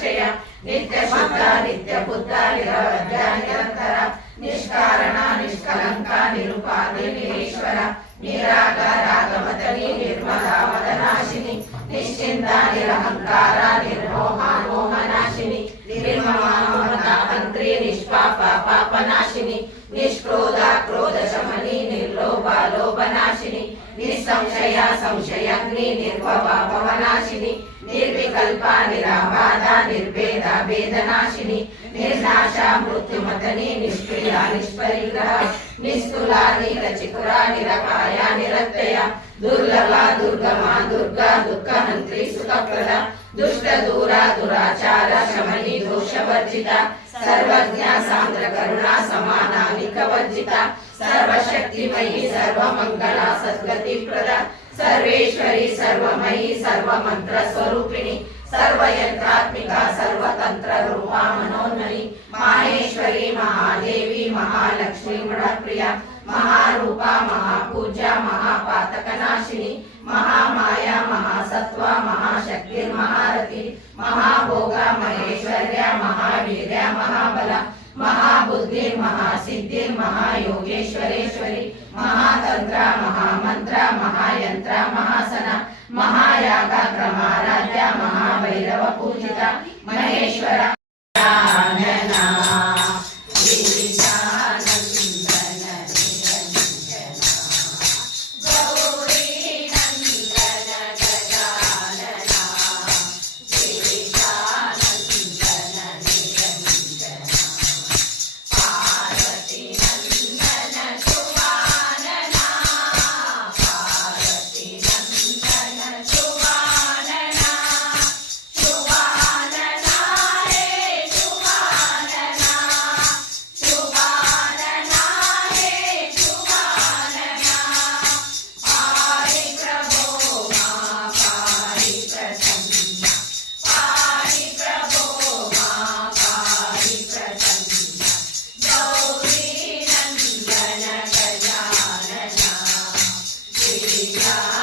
నిత్య నిత్య శుద్ధ నిత్య బుద్ధ నిరవధ్య నిరంతర నిష్కారణ నిష్కలంక నిరుపాధి నిరీశ్వర నిరాకారాగమతని నిర్మలావదనాశిని నిశ్చింత నిరహంకార నిర్మోహ మోహనాశిని నిర్మమామంత్రి నిష్పాప పాపనాశిని నిష్క్రోధ క్రోధ శమని నిర్లోభ లోభనాశిని నిస్సంశయ సంశయగ్ని నిర్భవ భవనాశిని నిర్వికల్ప నిరాభ నిర్భేద భేదనాశిని నిర్నాశ మృత్యుమతని నిష్క్రియ నిష్పరిగ్రహ నిస్తుల నీలచికుర నిరకాయ నిరత్తయ దుర్లభ దుర్గమ దుర్గా దుఃఖహంత్రి సుఖప్రద దుష్ట దూర దురాచార శమని దోషవర్జిత సర్వజ్ఞ సాంద్ర కరుణ సమానానిక వర్జిత సర్వశక్తిమయి సర్వమంగళ సద్గతి ప్రద సర్వేశ్వరి సర్వమయి సర్వమంత్ర స్వరూపిణి सर्वयन्त्रात्मिका, सर्वतन्त्ररूपा, मनोन्मयी, माहेश्वरी, महादेवी, महालक्ष्मी, गुणप्रिया, महारूपा, महापूज्या, महापातकनाशिनी, महामाया, महासत्त्वा महाशक्तिर्महारथि महाभोगा, महेश्वर्या, महावीर्या, महाबला महाबुद्धिर्महासिद्धिर्महायोगेश्वरेश्वरी महातन्त्रा, महामन्त्रा, महायन्त्रा महा महायागाग्र महाराजा महाभैरव पूजिता महेश्वरा Yeah.